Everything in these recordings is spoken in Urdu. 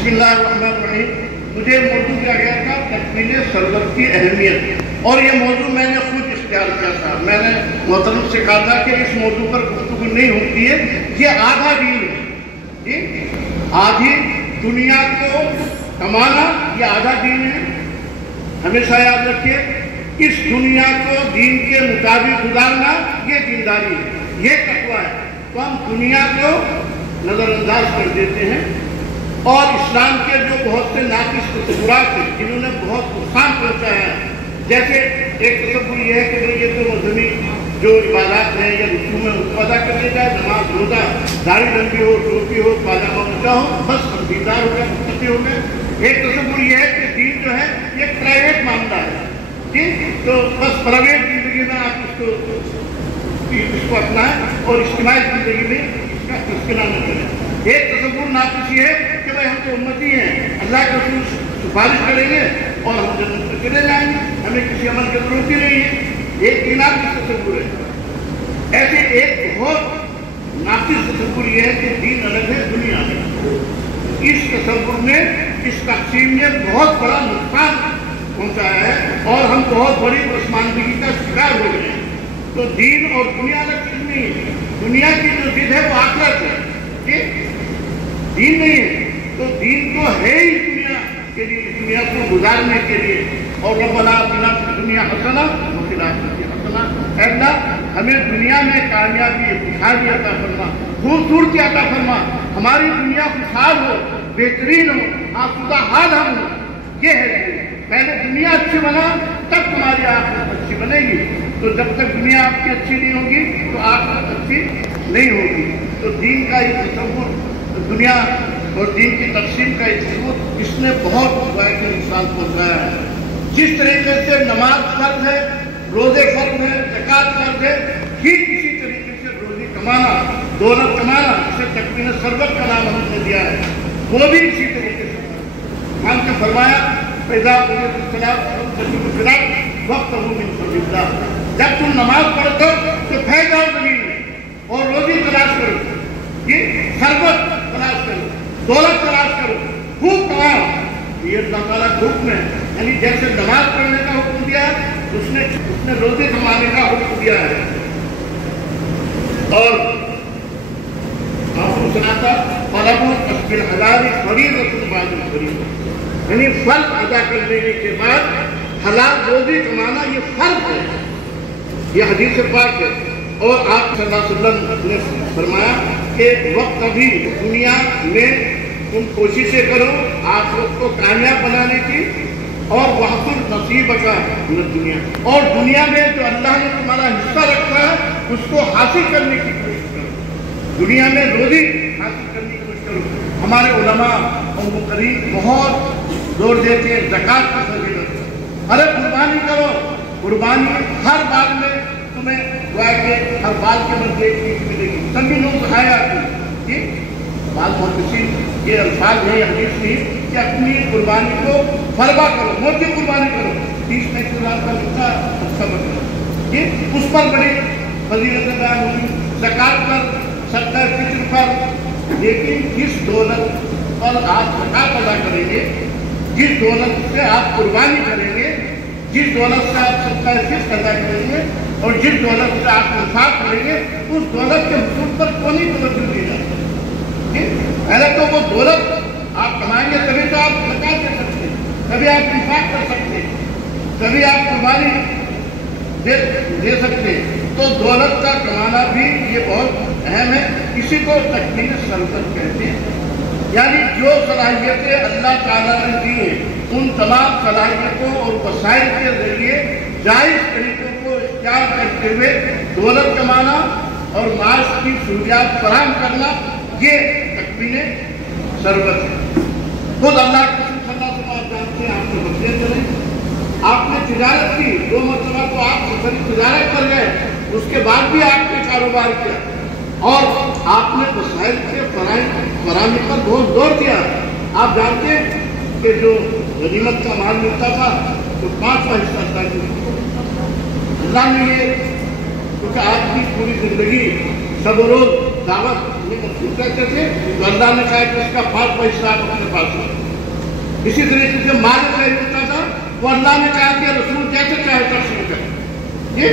بسم اللہ الرحمن الرحیم. مجھے موضوع دیا گیا تھا تکمیل سربت کی اہمیت، اور یہ موضوع میں نے خود اختیار کیا تھا. میں نے محترم سے کہا تھا کہ اس موضوع پر گفتگو نہیں ہوتی ہے، یہ آدھا دین ہے. آدھی دنیا کو کمانا یہ آدھا دین ہے. ہمیشہ یاد رکھیے، اس دنیا کو دین کے مطابق گزارنا یہ دینداری ہے، یہ تقویٰ ہے. تو ہم دنیا کو نظر انداز کر دیتے ہیں، اور اسلام کے جو بہت سے ناقص تصورات ہیں جنہوں نے بہت نقصان پہنچایا ہے. جیسے ایک تصور یہ ہے کہ یہ تو مذہبی جو عبادات ہیں یا رسوم ہے اس کو ادا کر لیا جائے، نماز روزہ، داڑھی لمبی ہو، ٹوپی ہو، پاجامہ اونچا ہو، بس ہم دیندار ہو گئے، متقی ہو گئے. ایک تصور یہ ہے کہ دین جو ہے یہ ایک پرائیویٹ معاملہ ہے، ٹھیک، تو بس پرائیویٹ زندگی میں آپ اس کو اپنائیں اور اجتماعی زندگی میں اس کا تذکرہ نہ کریں. ایک تصور ناقص یہ ہے کہ بھائی ہم تو امتی ہیں، اللہ کے رسول سفارش کریں گے اور ہم جنت میں چلے جائیں گے، ہمیں کسی عمل کی ضرورت ہی نہیں ہے. ایک ناقص تصور ہے. ایسے ایک بہت ناقص تصور یہ ہے کہ دین الگ ہے، دنیا الگ. اس تصور نے، اس تقسیم نے بہت بڑا نقصان پہنچایا ہے اور ہم بہت بڑی پسماندگی کا شکار ہو گئے ہیں. تو دین اور دنیا الگ چیز نہیں ہے. دنیا کی جو ضد ہے وہ آخرت ہے، دین نہیں ہے. تو دین تو ہے ہی دنیا کے لیے، دنیا کو گزارنے کے لیے. اور ربنا آتنا فی الدنیا حسنہ وفی الآخرۃ حسنہ. اے اللہ ہمیں دنیا میں کامیابی، خوشحالی عطا فرما، خوبصورتی عطا فرما. ہماری دنیا خوشحال ہو، بہترین ہو، آسودہ حال ہم ہو. یہ ہے دین. پہلے دنیا اچھی بنا تب تمہاری آخرت اچھی بنے گی. تو جب تک دنیا آپ کی اچھی نہیں ہوگی تو آخرت اچھی نہیں ہوگی. تو دین کا یہ تصور، دنیا اور دین کی تقسیم کا یہ تصور، اس نے بہت ذائقے نقصان پہنچایا ہے. جس طریقے سے نماز فرض ہے، روزے فرض ہے، زکوٰۃ فرض ہے، ٹھیک اسی طریقے سے روزی کمانا، دولت کمانا، اسے تکمیل ثروت کا نام ہم نے دیا ہے، وہ بھی اسی طریقے سے. ہم نے فرمایا پیدا وقت جب تم نماز پڑھتے ہو تو پھیل جاؤ زمین میں اور روزی تلاش کرو، یہ ثروت تلاش کرو، دولت تلاش کرو، خوب کماؤ. یہ اللہ تعالیٰ کا حکم ہے. یعنی جیسے نماز پڑھنے کا حکم دیا ہے، اس نے روزی کمانے کا حکم دیا ہے. اور آپ کو سناتا بالحلال فریضۃ بعد الفریضہ، یعنی فرض ادا کر لینے کے بعد حلال روزی کمانا یہ فرض ہے. یہ حدیث پاک ہے. اور آپ صلی اللہ علیہ وسلم نے فرمایا کہ وقت ابھی دنیا میں تم کوششیں کرو آخرت کو کامیاب بنانے کی، اور وحصل نصیب کا دنیا، اور دنیا میں جو اللہ نے تمہارا حصہ رکھا ہے اس کو حاصل کرنے کی کوشش کرو. دنیا میں روزی حاصل کرنے کی کوشش کرو. ہمارے علماء اور مقررین بہت زور دیتے ہیں زکوٰۃ کی فضیلت. ارے قربانی کرو، قربانی ہر بال میں تمہیں دعا کہ ہر بال کے اندر ایک چیز ملے گی. سبھی لوگ دکھایا آپ کو بال محدثین یہ الفاظ ہے حدیث نہیں کہ اپنی قربانی کو فربا کرو، موٹی قربانی کرو، 30-35 کا ملتا اچھا مطلب یہ اس پر بڑی فضیلت بیان ہوگی. زکوٰۃ پر، صدقہ فطر پر. لیکن جس دولت پر آپ زکوٰۃ ادا کریں گے، جس دولت سے آپ قربانی کریں گے، جس دولت سے آپ صدقہ فطر ادا کریں گے، اور جس دولت سے آپ انفاق کریں گے، اس دولت کے حصول پر کونی توجہ دی جاتی ہے. پہلے تو وہ دولت آپ کمائیں گے تبھی تو آپ زکوٰۃ دے سکتے ہیں، تبھی آپ انفاق کر سکتے ہیں، تبھی آپ قربانی دے سکتے ہیں. تو دولت کا کمانا بھی یہ بہت اہم ہے. اسی کو تکمیل ثروت کہتے ہیں. یعنی جو صلاحیتیں اللہ تعالیٰ نے دی ہیں ان تمام صلاحیتوں اور وسائل کے ذریعے جائز طریقوں کو اختیار کرتے ہوئے دولت کمانا اور معاش کی سہولیات فراہم کرنا یہ تکمیل ثروت ہے. خود اللہ کے رسول صلی اللہ علیہ وسلم آپ جانتے ہیں، آپ نے بچے چلے، آپ نے تجارت کی 2 مرتبہ تو آپ سفری تجارت کر گئے، اس کے بعد بھی آپ نے کاروبار کیا اور آپ نے وسائل کے فراہمی پر بہت زور دیا. آپ جانتے ہیں کہ جو غنیمت کا مال ملتا تھا تو 5واں حصہ تھا. اللہ نے یہ کیونکہ آپ کی پوری زندگی سب روز دعوت ہمیں مقصود کہتے تھے تو اللہ نے کہا کہ اس کا 5 حصہ اپنے پاس ہے. اسی طریقے سے مال نہیں ہوتا تھا وہ اللہ نے کہا کہ رسول جیسے چاہے تقسیم کرے.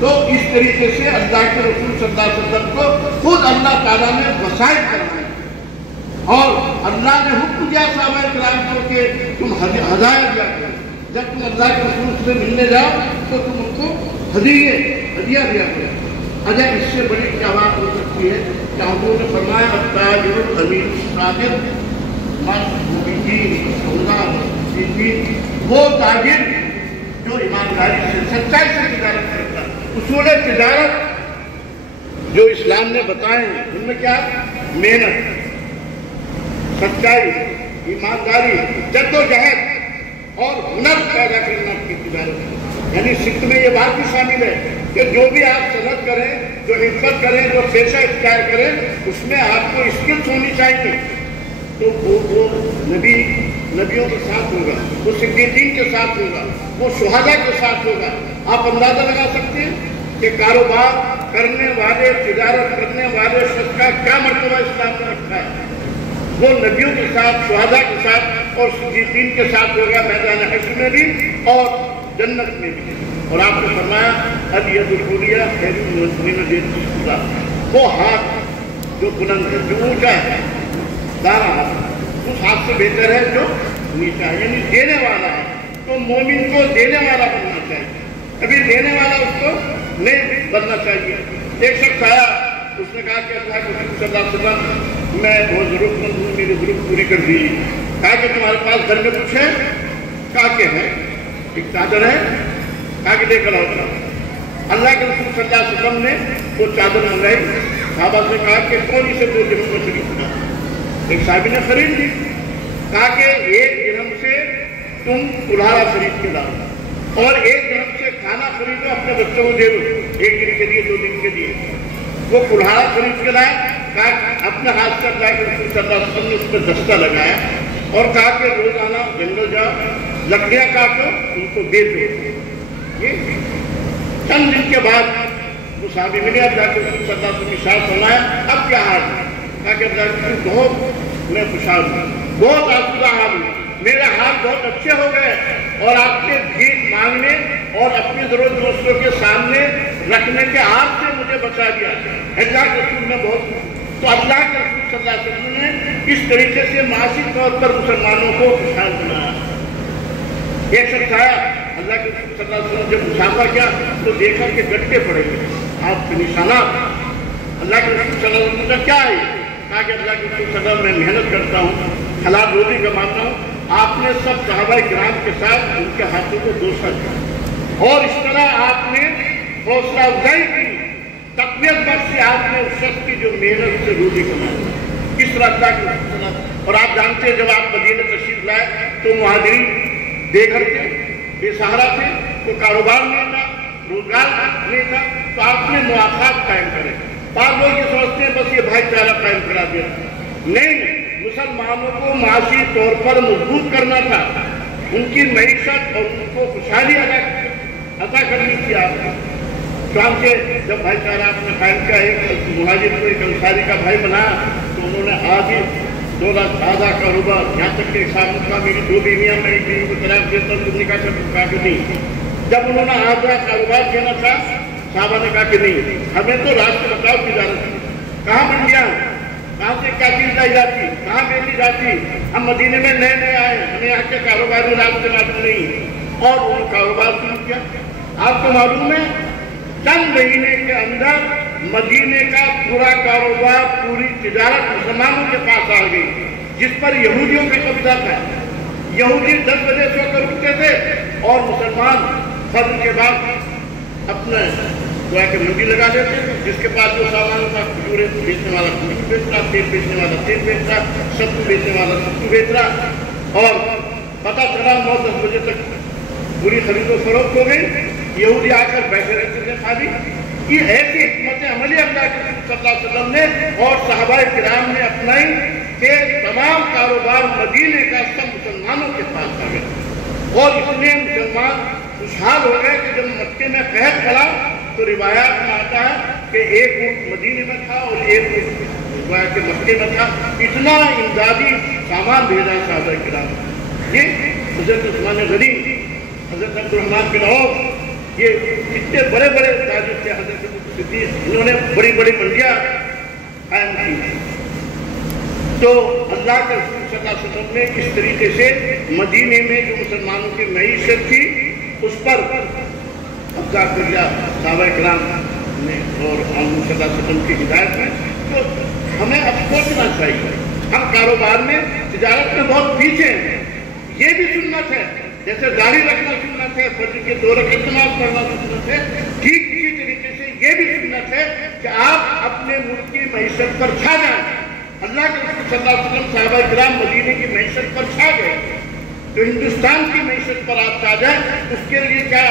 تو اس طریقے سے اللہ کے رسول صلی اللہ علیہ وسلم کو خود اللہ تعالیٰ نے وسائل کروائے اور اللہ نے حکم دیا صحابہ کرام کو کہ تم ہدایہ دیا کرو. جب تم اللہ کے رسول سے ملنے جاؤ تو تم ان کو ہدیہ دیا کرو. اچھا اس سے بڑی کیا بات ہو سکتی ہے کہ حضور نے فرمایا التاجر الامین الصادق وہ تاجر جو ایمانداری سے سچائی سے تجارت کرتا ہے. اصول تجارت جو اسلام نے بتائے ہیں ان میں کیا محنت, سچائی, ایمانداری, جدوجہد اور ہنر پیدا کرنا کی تجارت. یعنی سکھ میں یہ بات بھی شامل ہے کہ جو بھی آپ صنعت کریں, جو حرفت کریں, جو پیشہ اختیار کریں, اس میں آپ کو اسکلس ہونی چاہیے. تو وہ نبیوں کے ساتھ ہوگا, وہ صدیقین کے ساتھ ہوگا, وہ شہداء کے ساتھ ہوگا. آپ اندازہ لگا سکتے ہیں کہ کاروبار کرنے والے, تجارت کرنے والے شخص کا کیا مرتبہ اسلام نے رکھا ہے. وہ نبیوں کے ساتھ, شہداء کے ساتھ اور صدیقین کے ساتھ ہوگا میدان حشر میں بھی اور جنت میں بھی. اور آپ نے فرمایا الید العلیٰ خیر من الید السفلیٰ, وہ ہاتھ جو بلند ہے, جو اونچا ہے, دارا ہاتھ, اس ہاتھ سے بہتر ہے جو نیچا ہے, یعنی دینے والا ہے. تو مومن کو دینے والا بننا چاہیے, کبھی دینے والا اس کو نہیں بننا چاہیے. ایک شخص آیا, اس نے کہا کہ اللہ کے رسول صلی اللہ علیہ وسلم میں بہت ضرورت مند ہوں, میری ضرورت پوری کر دیجیے. کہا کہ تمہارے پاس گھر میں کچھ ہے؟ کہا کہ ہے. ایک چادر ہے؟ کہا کہ لے کر آؤ. اللہ کے رسول صلی اللہ علیہ وسلم نے وہ چادر منگائی. صحابہ سے کہا کہ کون اسے 2 درہم میں خرید ہوگا؟ ایک صحابی نے خرید لی. کہا کہ 1 درہم سے تم کلہاڑا خرید کے لاؤ اور 1 درہم سے کھانا خریدو, اپنے بچوں کو دے دو 1 دن کے لیے, 2 دن کے لیے. وہ کلہاڑا خرید کے لائے. کہا اپنے ہاتھ سے اللہ کے رسول صلی اللہ علیہ وسلم نے اس پہ دستہ لگایا اور کہا کہ روزانہ جنگل جاؤ, لکڑیاں کاٹو, ان کو بیچو. چند دن کے بعد وہ صحابی ملے, اللہ کے رسول صلی اللہ علیہ وسلم نے ارشاد فرمایا اب کیا حال ہے؟ کہا کہ اللہ کے رسول بہت میں خوشحال ہوں, بہت آسودہ حال ہوں, میرے حال بہت اچھے ہو گئے اور آپ کے بھیک مانگنے اور اپنی ضرورت دوستوں کے سامنے رکھنے کے آپ سے مجھے بچا دیا. اللہ کے رسول میں بہت خوش ہوں. تو اللہ کے رسول صلی اللہ علیہ وسلم نے اس طریقے سے معاشی طور پر مسلمانوں کو خوشحال بنایا. ایک شخص آیا, اللہ کے رسول صلی اللہ علیہ وسلم جب مسافہ کیا تو دیکھا کہ گٹے پڑے ہوئے, آپ کے نشانات. اللہ کے رسول صلی اللہ علیہ وسلم کیا ہے؟ کہا کہ اللہ کے رسول صلی اللہ علیہ وسلم میں محنت کرتا ہوں, حلال روزی کماتا ہوں. آپ نے سب صحابہ کرام کے ساتھ ان کے ہاتھوں کو بوسا کیا اور اس طرح آپ نے حوصلہ افزائی کی, تقویت بخشی. آپ نے اس شخص کی جو محنت سے روزی کمائی, کس طرح اللہ کے رسول. اور آپ جانتے ہیں جب آپ مدینہ تشریف لائے تو مہاجرین بے گھر تھے, بے سہارا تھے, کوئی کاروبار نہیں تھا, روزگار نہیں تھا. تو آپ نے مواقعات قائم کرے. بعض لوگ یہ سوچتے ہیں بس یہ بھائی چارہ قائم کرا دیا. نہیں, مسلمانوں کو معاشی طور پر مضبوط کرنا تھا, ان کی معیشت اور ان کو خوشحالی عطا کرنی تھی. آپ چانچہ جب بھائی چارہ آپ نے قائم کیا, ایک مہاجر کو ایک انصاری کا بھائی بنایا تو انہوں نے آج ہی 2 لاکھ آدھا کاروبار, یہاں تک کہ حساب کا میری 2 بیویاں, میں ایک بیوی کو طلاق دیتا ہوں, تم نے کہا کہ نہیں. جب انہوں نے آدھا کاروبار دینا تھا, صحابہ نے کہا کہ نہیں, ہمیں تو راستہ بتاؤ تجارت. کہاں بن گیا, کہاں سے کیا چیز لائی جاتی, کہاں بیچی جاتی؟ ہم مدینے میں نئے نئے آئے, ہمیں یہاں کے کاروبار میں راستے معلوم نہیں. اور وہ کاروبار شروع کیا. آپ کو معلوم ہے چند مہینے کے اندر مدینے کا پورا کاروبار, پوری تجارت مسلمانوں کے پاس آ گئی, جس پر یہودیوں کا قبضہ تھا. یہودی 10 بجے سو کر اٹھتے تھے اور مسلمان فجر کے بعد اپنے گویا کہ منڈی لگا دیتے تھے. جس کے پاس جو سامان تھا, کھجوریں بیچنے والا کھجور بیچ رہا, تیل بیچنے والا تیل بیچ رہا, ستو بیچنے والا ستو بیچ رہا. اور پتہ چلا 9-10 بجے تک پوری خرید و فروخت ہو گئی. یہودی آ کر بیٹھے رہتے تھے خالی. یہ ایسی حکمت عملی اللہ کے رسول صلی اللہ علیہ وسلم نے اور صحابہ کرام نے اپنائی کہ تمام کاروبار مدینے کا سب مسلمانوں کے پاس آ گئے. اور اس لیے مسلمان خوشحال ہو گئے کہ جب مکے میں قحط پڑا تو روایات میں آتا ہے کہ ایک اونٹ مدینے میں تھا اور ایک اونٹ گویا کہ مکے میں تھا، اتنا امدادی سامان بھیجا صحابہ کرام، یہ حضرت عثمان غنی، حضرت عبدالرحمن بن عوف، یہ اتنے بڑے بڑے تاجر تھے، حضرت صدیق، انہوں نے بڑی بڑی منڈیاں قائم کی۔ تو اللہ کے رسول صلی اللہ علیہ وسلم نے اس طریقے سے مدینے میں جو مسلمانوں کی معیشت تھی اس پر قبضہ کر لیا صحابہ کرام نے اور حضور صلی اللہ علیہ وسلم کی ہدایت میں۔ تو ہمیں اب سوچنا چاہیے، ہم کاروبار میں تجارت میں بہت پیچھے ہیں، یہ بھی سنت ہے، جیسے داڑھی رکھنا سنت ہے، فجر کے 2 رکعت نماز پڑھنا سنت ہے، ٹھیک اسی طریقے سے یہ بھی سنت ہے کہ آپ اپنے ملک کی معیشت پر چھا جائیں۔ اللہ کے رسول صلی اللہ علیہ وسلم صحابہ کرام مدینے کی معیشت پر چھا گئے، تو ہندوستان کی معیشت پر آپ چھا جائیں، اس کے لیے کیا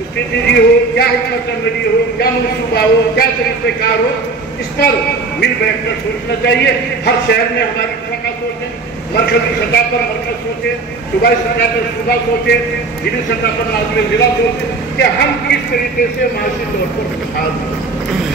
استراتیجی ہو، کیا حکمت عملی ہو، کیا منصوبہ ہو، کیا طریقہ کار ہو، اس پر مل بیٹھ کر سوچنا چاہیے۔ ہر شہر میں ہماری سطح سوچیں، مرکزی سطح پر مرکز سوچے، صوبائی سطح پر صوبہ سوچے، ضلعی سطح پر ناظرین ضلع سوچے کہ ہم کس طریقے سے معاشی طور پر خوشحال ہیں۔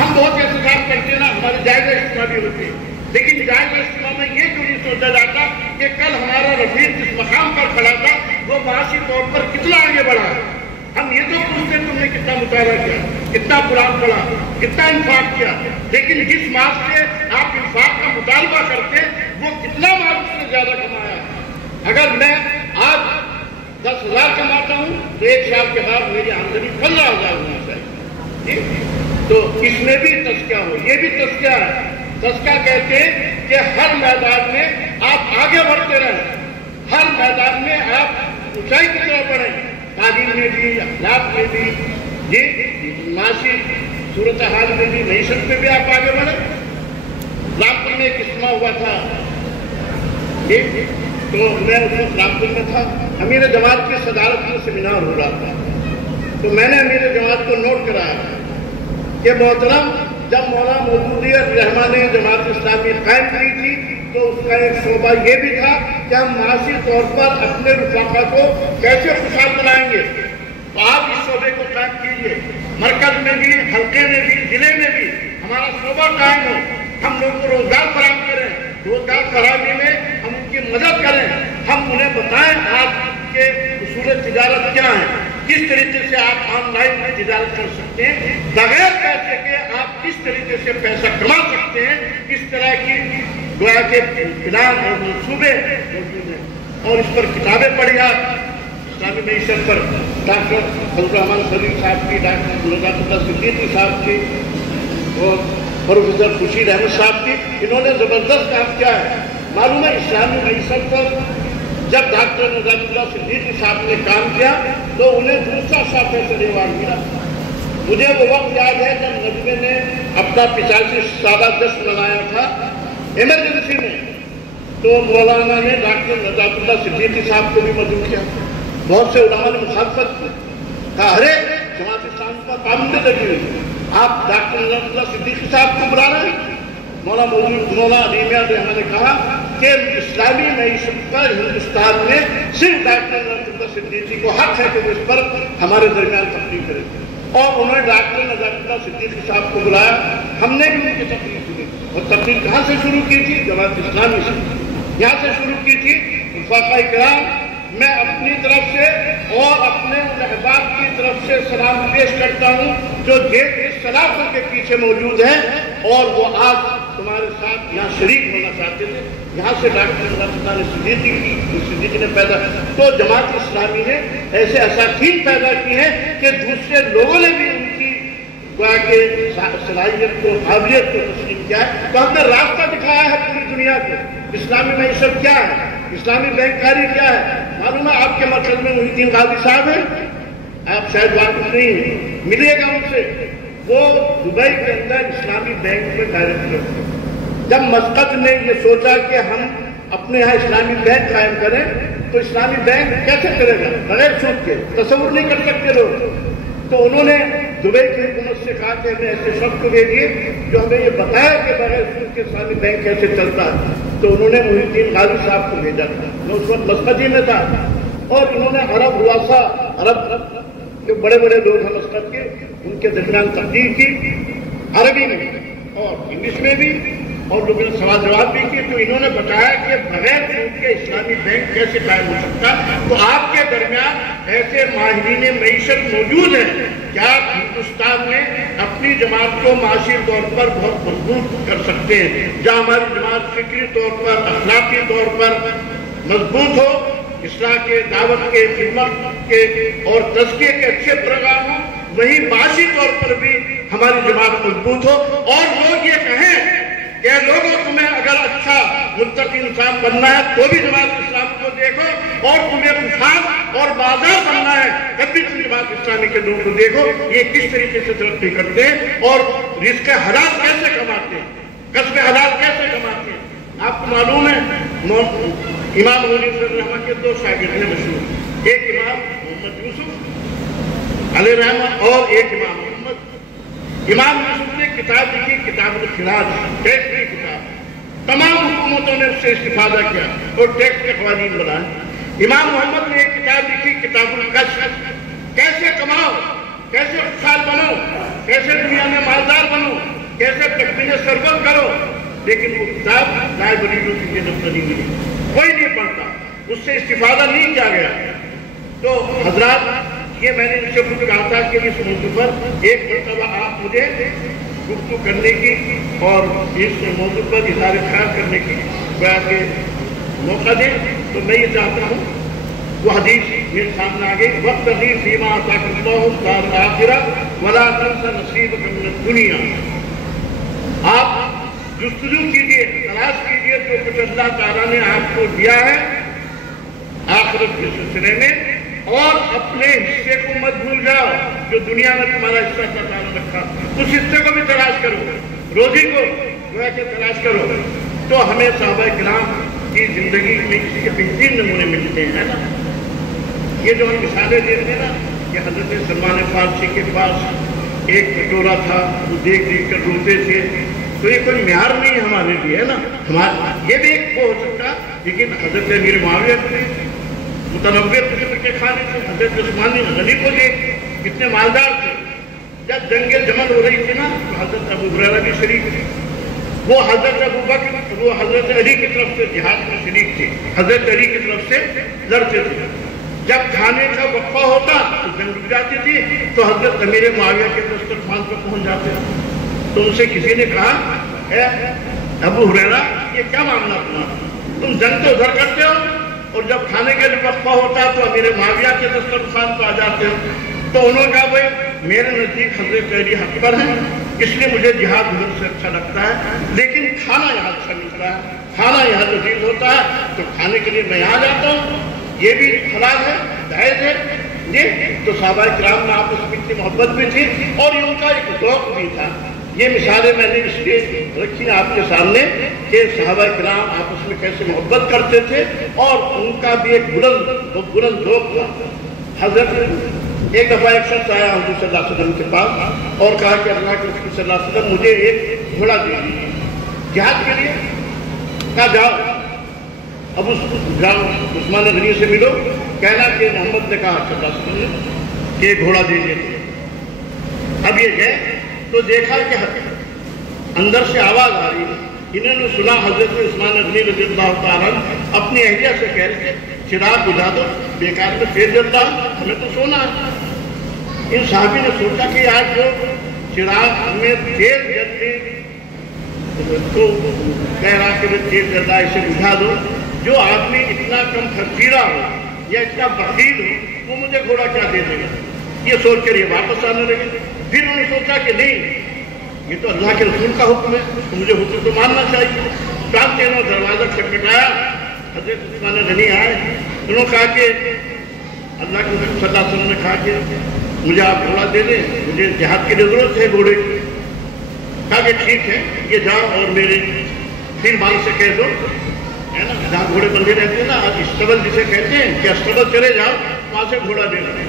ہم بہت احتجاج کرتے ہیں نا، ہمارے جائزہ اجتماع بھی ہوتے ہیں، لیکن جائزہ اجتماع میں یہ کیوں نہیں سوچا جاتا کہ کل ہمارا رفیق جس مقام پر کھڑا تھا وہ معاشی طور پر کتنا آگے بڑھا ہے۔ ہم یہ تو پوچھتے تم نے کتنا مطالعہ کیا، کتنا قرآن پڑھا، کتنا انفاق کیا، لیکن جس مال سے آپ انفاق کا مطالبہ کرتے وہ کتنا مال اس سے زیادہ کمایا۔ اگر میں آج 10,000 کماتا ہوں تو 1 سال کے بعد میری آمدنی 15,000 ہونا چاہیے، تو اس میں بھی تذکیہ ہو، یہ بھی تذکیہ ہے۔ تذکیہ کہتے ہیں کہ ہر میدان میں آپ آگے بڑھتے رہیں، ہر میدان میں آپ اونچائی کی طرف بڑھیں، تعلیم میں بھی، اخلاق میں بھی، یہ معاشی صورتحال میں بھی، معیشت میں بھی آپ آگے بڑھیں۔ رامپور میں ایک اجتماع ہوا تھا، تو میں اس وقت رامپور میں تھا، امیر جماعت کی صدارت میں سیمینار ہو رہا تھا، تو میں نے امیر جماعت کو نوٹ کرایا کہ محترم جب مولانا مودودی الرحمن نے جماعت اسلامی قائم کی تھی تو اس کا ایک شعبہ یہ بھی تھا کہ ہم معاشی طور پر اپنے رفقا کو کیسے خوشحال بنائیں گے، تو آپ اس شعبے کو قائم کیجیے، مرکز میں بھی، حلقے میں بھی، ضلع میں بھی ہمارا شعبہ قائم ہو، ہم لوگوں کو روزگار فراہم کریں، روزگار فراہمی میں ہم ان کی مدد کریں، ہم انہیں بتائیں آج کے اصول تجارت کیا ہیں، کس طریقے سے آپ آن لائن میں تجارت کر سکتے ہیں، بغیر پیسے کے آپ کس طریقے سے پیسہ کما سکتے ہیں، اس طرح کی گویا کے پلان اور منصوبے موجود ہیں، اور اس پر کتابیں پڑھی آپ اسلامی معیشت پر، ڈاکٹر عبدالرحمن خلیل صاحب کی، ڈاکٹر نجات اللہ صدیقی صاحب کی اور پروفیسر خورشید احمد صاحب کی، انہوں نے زبردست کام کیا ہے۔ معلوم ہے اسلامی معیشت پر جب ڈاکٹر نجات اللہ صدیقی صاحب نے کام کیا تو انہیں دوسرا فیصل ایوارڈ ملا۔ مجھے وہ وقت یاد ہے جب نجمے نے اپنا 85 سالہ جشن منایا تھا ایمرجنسی میں، تو مولانا نے ڈاکٹر نجات اللہ صدیقی صاحب کو بھی مدعو کیا، بہت سے علماء نے مخالفت کی، کہا ارے جماعت اسلامی پر پابندی لگی ہوئی، آپ ڈاکٹر نجات اللہ صدیقی صاحب کو بلا رہے ہیں۔ مولانا علی میاں رحمٰن نے کہا کہ اسلامی معیشت پر ہندوستان میں صرف ڈاکٹر نجات اللہ صدیقی کو حق ہے کہ وہ اس پر ہمارے درمیان تقریر کریں، اور انہوں نے ڈاکٹر نجات اللہ صدیقی صاحب کو بلایا، ہم نے بھی ان کی تقریر سنی، اور تقریر کہاں سے شروع کی تھی؟ جماعت اسلامی سے، یہاں سے شروع کی تھی۔ رفقاء کرام، میں اپنی طرف سے اور اپنے احباب کی طرف سے سلام پیش کرتا ہوں جو اس صلاحیت کے پیچھے موجود ہیں، اور وہ آج تمہارے ساتھ یہاں شریک ہونا چاہتے تھے۔ یہاں سے ڈاکٹر نجات اللہ صدیقی نے پیدا، تو جماعت اسلامی نے ایسے اساتذہ پیدا کی ہیں کہ دوسرے لوگوں نے بھی ان کی گویا کہ صلاحیت کو، قابلیت کو تسلیم کیا ہے، تو ہم نے راستہ دکھایا ہے پوری دنیا کو۔ اسلامی معیشت کیا ہے، اسلامی بینکاری کیا ہے؟ معلوم ہے آپ کے مرکز میں محی الدین غازی صاحب ہیں، آپ شاید واقف نہیں ہیں، ملیے گا ان سے، وہ دبئی کے اندر اسلامی بینک میں ڈائریکٹر تھے۔ جب مسقط نے یہ سوچا کہ ہم اپنے یہاں اسلامی بینک قائم کریں تو اسلامی بینک کیسے کرے گا بغیر سود کے، تصور نہیں کر سکتے لوگ، تو انہوں نے دبئی کی حکومت سے کہا کہ ہمیں ایسے شخص کو بھیجیے جو ہمیں یہ بتایا کہ بغیر سود کے اسلامی بینک کیسے چلتا ہے، تو انہوں نے محی الدین غازی صاحب کو بھیجا تھا، میں اس وقت مسقط ہی میں تھا، اور انہوں نے عرب رؤسا، عرب جو بڑے بڑے لوگ ہیں مسقط کے، ان کے درمیان تقریر کی عربی میں اور انگلش میں بھی، اور لوگوں نے سوال جواب بھی کیے، تو انہوں نے بتایا کہ بغیر سود کے اسلامی بینک کیسے قائم ہو سکتا۔ تو آپ کے درمیان ایسے ماہرین معیشت موجود ہیں، کیا آپ ہندوستان میں اپنی جماعت کو معاشی طور پر بہت مضبوط کر سکتے ہیں، جہاں ہماری جماعت فکری طور پر، اخلاقی طور پر مضبوط ہو، اصلاح کے، دعوت کے، خدمت کے اور تزکیے کے اچھے پروگرام ہوں، وہی معاشی طور پر بھی ہماری جماعت مضبوط ہو، اور لوگ یہ کہیں کہ لوگوں تمہیں اگر اچھا متقی انسان بننا ہے تو بھی جماعت اسلامی کو دیکھو، اور تمہیں خوشحال اور بازار بننا ہے تب بھی تم جماعت اسلامی کے لوگوں کو دیکھو، یہ کس طریقے سے ترقی کرتے ہیں اور رزق حلال کیسے کماتے ہیں، کسب حلال کیسے کماتے ہیں۔ آپ کو معلوم ہے امام غنی صلی اللہ علیہ وسلم کے دو شاگرد ہیں مشہور، ایک امام محمد یوسف علیہ رحمہ اور ایک امام محمد۔ امام یوسف نے کتاب لکھی، کتاب الخراج، ٹیکس کی کتاب، تمام حکومتوں نے اس سے استفادہ کیا اور ٹیکس کے قوانین بنائے۔ امام محمد نے ایک کتاب لکھی، کتاب الکشف، کیسے کماؤ، کیسے خوشحال بنو، کیسے دنیا میں مالدار بنو، کیسے تکمیل سربت کرو، لیکن وہ کتاب لائبریریوں کی جنت نہیں ملی، کوئی نہیں پڑھتا، اس سے استفادہ نہیں کیا گیا۔ تو حضرات، یہ میں نے ان سے خود کہا تھا کہ اس موضوع پر ایک مرتبہ آپ مجھے گفتگو کرنے کی اور اس موضوع پر اظہار خیال کرنے کی موقع دیں، تو میں یہ چاہتا ہوں، وہ حدیث میرے سامنے آ گئی، وقت عزیز فیما آتاک اللہ دار الآخرہ ولا تنس نصیبک من الدنیا۔ آپ جستجو کیجئے، تلاش کیجئے جو کچھ اللہ تعالیٰ نے آپ کو دیا ہے آخرت کے سلسلے میں، اور اپنے حصے کو مت بھول جاؤ جو دنیا میں تمہارا حصہ اللہ تعالیٰ نے رکھا، اس حصے کو بھی تلاش کرو، روزی کو گویا کہ تلاش کرو۔ تو ہمیں صحابہ کرام کی زندگی میں اس کے بہترین نمونے ملتے ہیں نا، یہ جو ہم مثالیں دیتے ہیں نا، کہ حضرت سلمان فارسی کے پاس ایک کٹورا تھا، وہ دیکھ دیکھ کر روتے تھے، تو یہ کوئی معیار نہیں ہمارے لیے ہے نا، یہ بھی ایک ہو سکتا، لیکن حضرت امیر معاویہ تھے، متنوع قسم کے کھانے تھے، حضرت عثمان غنی کو دیکھ کتنے مالدار تھے۔ جب جنگ جمل ہو رہی تھی نا، تو حضرت ابو ہریرہ بھی شریک تھے، وہ حضرت ابو بکر، وہ حضرت علی کی طرف سے جہاد میں شریک تھے، حضرت علی کی طرف سے لڑتے تھے۔ جب کھانے کا وقفہ ہوتا تو جنگ رک جاتی تھی، تو حضرت امیر معاویہ کے دسترخوان پر پہنچ جاتے تھے۔ تو ان سے کسی نے کہا، اے ابو ہریرہ، یہ کیا معاملہ تمہارا، تم جنگ تو ادھر کرتے ہو اور جب کھانے کے لیے وقفہ ہوتا ہے تو امیر معاویہ کے دسترخوان پر آ جاتے ہو۔ تو انہوں نے کہا، بھائی میرے نزدیک حضرت علی حق پر ہیں، اس لیے مجھے جہاد ادھر سے اچھا لگتا ہے، لیکن کھانا یہاں اچھا ملتا ہے، کھانا یہاں لذیذ ہوتا ہے، تو کھانے کے لیے میں یہاں جاتا ہوں، یہ بھی حلال ہے، جائز ہے جی۔ تو صحابہ کرام میں آپس میں اتنی محبت بھی تھی اور ان کا ایک ذوق بھی تھا۔ یہ مثالیں میں نے اس لیے رکھی آپ کے سامنے کہ صحابہ کرام آپس میں کیسے محبت کرتے تھے اور ان کا بھی ایک بلند ذوق تھا۔ حضرت ایک دفعہ ایک شخص آیا حضور صلی اللہ علیہ وسلم کے پاس اور کہا کہ اللہ کے رسول صلی اللہ علیہ وسلم مجھے ایک گھوڑا دے دیجیے جہاد کے لیے۔ کہا جاؤ، اب جاؤ عثمان غنی سے ملو، کہنا کہ محمد نے کہا صلی اللہ علیہ وسلم کہ گھوڑا دے دیتے۔ اب یہ گئے تو دیکھا کہ اندر سے آواز آ رہی ہے، انہوں نے سنا حضرت عثمان غنی رضی اللہ تعالیٰ اپنی اہلیہ سے کہہ رہے تھے چراغ بجھا دو، بیکار میں تیز جلتا ہمیں تو سونا ہے۔ ان صحابی نے سوچا کہ آج جو چراغ میں تیز جلتے تو کہہ رہا کہ میں تیز جل رہا ہے، اسے بجھا دو۔ جو آدمی اتنا کم خرچیلا ہو یا اتنا بخیل ہو وہ مجھے گھوڑا کیا دے دے گا، یہ سوچ کر یہ واپس آنے لگے۔ پھر انہوں نے سوچا کہ نہیں، یہ تو اللہ کے رسول کا حکم ہے تو مجھے حکم تو ماننا چاہیے۔ چاند نے دروازہ کھٹکھٹایا، حضرت عثمان غنی آئے، انہوں نے کہا کہ اللہ کے رسول صلی اللہ علیہ وسلم نے کہا کہ مجھے آپ گھوڑا دے دیں، مجھے جہاد کی ضرورت ہے گھوڑے کی۔ کہا کہ ٹھیک ہے، یہ جاؤ اور میرے تین بال سے کہہ دو، ہے نا جہاں گھوڑے بندھے رہتے ہیں نا، اسٹبل جسے کہتے ہیں کہ اسٹبل چلے جاؤ، وہاں سے گھوڑا دے دیں۔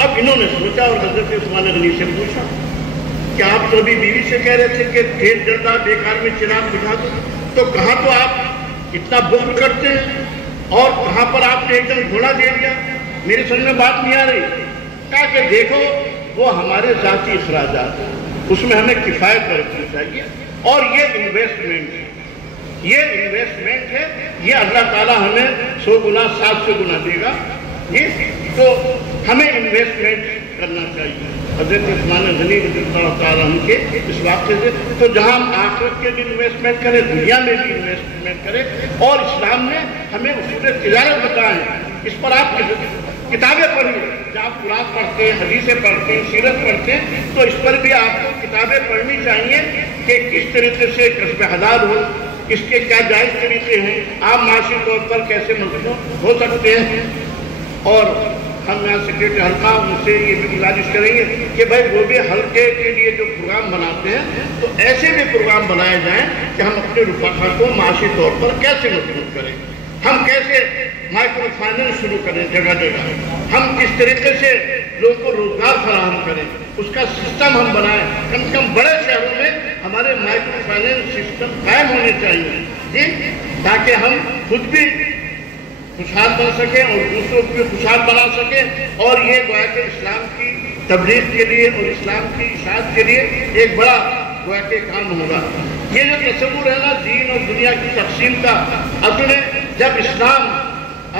اب انہوں نے سوچا اور حضرت عثمان غنی سے پوچھا کہ آپ تو ابھی بیوی سے کہہ رہے تھے کہ تیز جلتا بیکار میں چراغ بجھا دو، تو کہاں تو آپ اتنا بخل کرتے ہیں اور کہاں پر آپ نے ایک دم گھوڑا دے دیا، میری سمجھ میں بات نہیں آ رہی۔ کہا کہ دیکھو وہ ہمارے ذاتی اخراجات ہیں، اس میں ہمیں کفایت برتنی چاہیے، اور یہ انویسٹمنٹ ہے، یہ انویسٹمنٹ ہے، یہ اللہ تعالیٰ ہمیں 100 گنا 700 گنا دے گا۔ یہ تو ہمیں انویسٹمنٹ کرنا چاہیے حضرت عثمان غنی رضی اللہ تعالیٰ عنہ کے اس واقعے سے۔ تو جہاں ہم آخرت کے بھی انویسٹمنٹ کریں، دنیا میں بھی انویسٹمنٹ کریں، اور اسلام نے ہمیں اصول تجارت بتائے ہیں، اس پر آپ کتابیں پڑھیں، جب آپ قرآن پڑھتے ہیں، حدیثیں پڑھتے ہیں، سیرت پڑھتے ہیں، تو اس پر بھی آپ کو کتابیں پڑھنی چاہیے کہ کس طریقے سے کسب حلال ہو، اس کے کیا جائز طریقے ہیں، آپ معاشی طور پر کیسے مضبوط ہو سکتے ہیں۔ اور ہم یہاں سیکریٹری حلقہ ان سے یہ بھی گزارش کریں گے کہ بھائی وہ بھی حلقے کے لیے جو پروگرام بناتے ہیں تو ایسے بھی پروگرام بنائے جائیں کہ ہم اپنے رفقا کو معاشی طور پر کیسے مضبوط کریں، ہم کیسے مائکرو فائننس شروع کریں جگہ جگہ، ہم کس طریقے سے لوگوں کو روزگار فراہم کریں، اس کا سسٹم ہم بنائیں۔ کم سے کم بڑے شہروں میں ہمارے مائکرو فائننس سسٹم قائم ہونے چاہیے جی، تاکہ ہم خود بھی خوشحال بن سکیں اور دوسروں کو بھی خوشحال بنا سکیں، اور یہ گویا کہ اسلام کی تبلیغ کے لیے اور اسلام کی اشاعت کے لیے ایک بڑا گویا کہ کام ہوگا۔ یہ جو تصور ہے نا دین اور دنیا کی تقسیم کا، اصل میں جب اسلام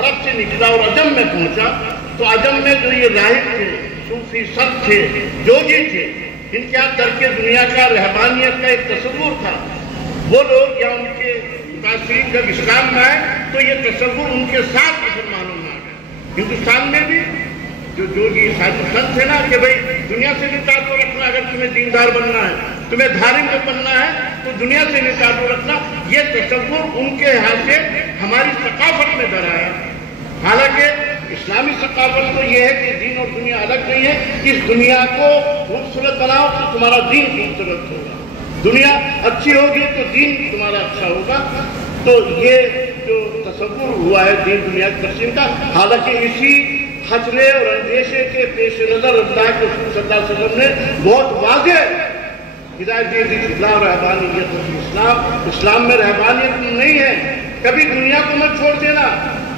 عرب سے نکلا اور عجم میں پہنچا تو عجم میں جو یہ راہب تھے، صوفی سنت تھے، جوگی تھے، ان کے ہاں ترک دنیا کا رہبانیت کا ایک تصور تھا، وہ لوگ یا ان کے متاثرین جب اسلام میں آئے تو یہ تصور ان کے ساتھ مسلمانوں میں آ گئے۔ ہندوستان میں بھی جو جوگی سادھو سنت تھے نا کہ بھائی دنیا سے بھی تعلق رکھنا، اگر تمہیں دیندار بننا ہے، تمہیں دھارمک بننا ہے تو دنیا سے بھی تعلق رکھنا، یہ تصور ان کے یہاں سے ہماری ثقافت میں در آیا۔ حالانکہ اسلامی ثقافت تو یہ ہے کہ دین اور دنیا الگ نہیں ہے، اس دنیا کو خوبصورت بناؤ تو تمہارا دین خوبصورت ہوگا، دنیا اچھی ہوگی تو دین تمہارا اچھا ہوگا۔ تو یہ جو تصور ہوا ہے دین دنیا کی تقسیم کا، حالانکہ اسی خطرے اور اندیشے کے پیش نظر اللہ کے رسول صلی اللہ علیہ وسلم نے بہت واضح ہدایت دی تھی، اصلاح رہبانیت اسلام، اسلام میں رہبانیت نہیں ہے، کبھی دنیا کو مت چھوڑ دینا،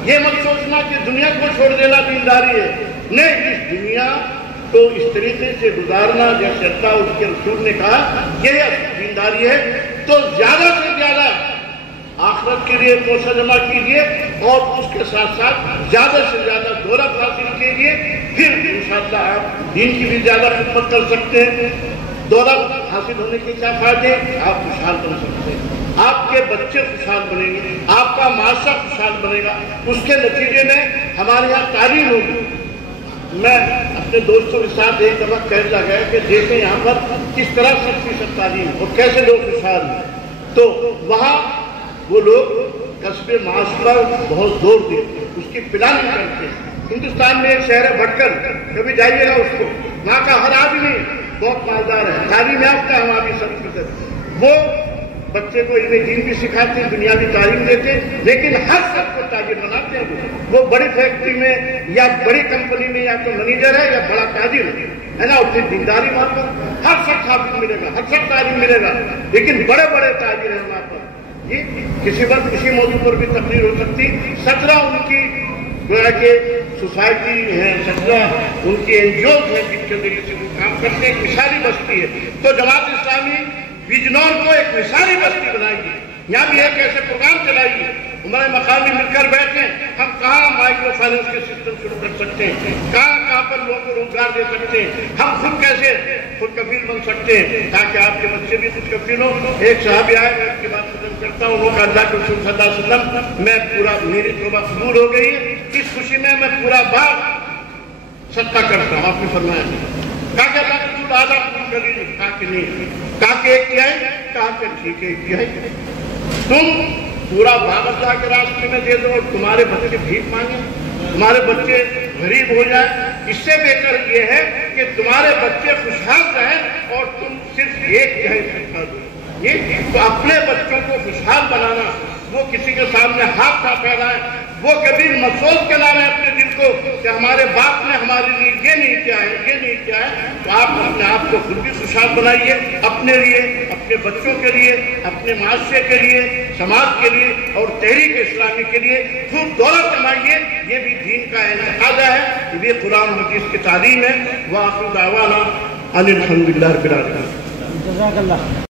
یہ مت سوچنا کہ دنیا کو چھوڑ دینا دینداری ہے، نہیں، اس دنیا تو اس طریقے سے گزارنا جیسے اللہ اور اس کے رسول نے کہا یہ دینداری ہے۔ تو زیادہ سے زیادہ آخرت کے لیے پیسہ جمع کیجئے اور اس کے ساتھ ساتھ زیادہ سے زیادہ دولت حاصل کیجئے، پھر انشاءاللہ آپ دین کی بھی زیادہ خدمت کر سکتے ہیں۔ دولت حاصل ہونے کے کیا فائدے؟ آپ خوشحال بن سکتے ہیں، آپ کے بچے خوشحال بنیں گے، آپ کا معاشرہ خوشحال بنے گا، اس کے نتیجے میں ہمارے یہاں تعلیم ہوگی۔ میں اپنے دوستوں کے ساتھ ایک دفعہ کہہ لگا کہ دیکھیں یہاں پر کس طرح 100% تعلیم اور کیسے لوگ خوشحال ہیں، تو وہاں وہ لوگ کسب معاش پر بہت زور دیتے ہیں، اس کی پلاننگ کرتے ہیں۔ ہندوستان میں ایک شہر ہے بھٹکر، کبھی جائیے گا اس کو، وہاں کا ہر آدمی بہت مالدار ہے، تعلیم یافتہ ہے وہاں بھی 100%، وہ بچے کو علم دین بھی سکھاتے ہیں، دنیاوی تعلیم دیتے ہیں، لیکن ہر شخص کو تاجر بناتے ہیں۔ وہ بڑی فیکٹری میں یا بڑی کمپنی میں یا تو منیجر ہے یا بڑا تاجر ہے نا، اس کی دینداری وہاں پر ہر شخص حافظ ملے گا، ہر شخص تعلیم ملے گا، لیکن بڑے بڑے تاجر ہیں وہاں پر۔ یہ کسی وقت کسی موضوع پر بھی تقریر ہو سکتی، 17 ان کی گویا کہ سوسائٹی ہے، 17 ان کی NGOs ہیں جن کے ذریعے سے وہ کام کرتے ہیں، ایک مثالی بستی ہے۔ تو جماعت اسلامی بجنور کو ایک مثالی بستی بنائے گی، یہاں بھی ایک ایسے پروگرام چلائیے، ہمارے مقامی مل کر بیٹھیں، ہم کہاں مائکرو فائننس کے سسٹم شروع کر سکتے ہیں، کہاں پر لوگوں کو روزگار دے سکتے ہیں، ہم خود کیسے خود کفیل بن سکتے ہیں تاکہ آپ کے بچے بھی خود کفیل ہوں۔ ایک صحابی آئے، میں اس کی بات ختم کرتا ہوں، وہ کہا اللہ کے رسول صلی اللہ علیہ وسلم میں پورا میری توبہ قبول ہو گئی ہے، اس خوشی میں پورا باغ صدقہ کرتا ہوں۔ آپ نے فرمایا کہا کہ اللہ کے رسول آدھا قبول کر لیجیے، کہا کہ نہیں، کہا کہ ایک کیا ہے، کہا کہ ٹھیک ہے ایک کیا ہے، تم پورا باغ اللہ کے راستے میں دے دو اور تمہارے بچے بھیک مانگیں، تمہارے بچے غریب ہو جائیں، اس سے بہتر یہ ہے کہ تمہارے بچے خوشحال رہیں اور تم صرف ایک تہائی صدقہ دو۔ یہ تو اپنے بچوں کو خوشحال بنانا، وہ کسی کے سامنے ہاتھ نہ پھیلائیں، وہ کبھی مفسوس کے لائیں اپنے دل کو کہ ہمارے باپ نے ہمارے لیے یہ نہیں کیا ہے، یہ نہیں کیا ہے۔ تو آپ اپنے آپ کو خود بھی خوشحال بنائیے، اپنے لیے، اپنے بچوں کے لیے، اپنے معاشرے کے لیے، سماج کے لیے اور تحریک اسلامی کے لیے خوب دولت کمائیے۔ یہ بھی دین کا انعقادہ ہے، یہ بھی قرآن و حدیث کی تعلیم ہے۔ وآخر دعوانا ان الحمدللہ رب العالمین۔ جزاک اللہ۔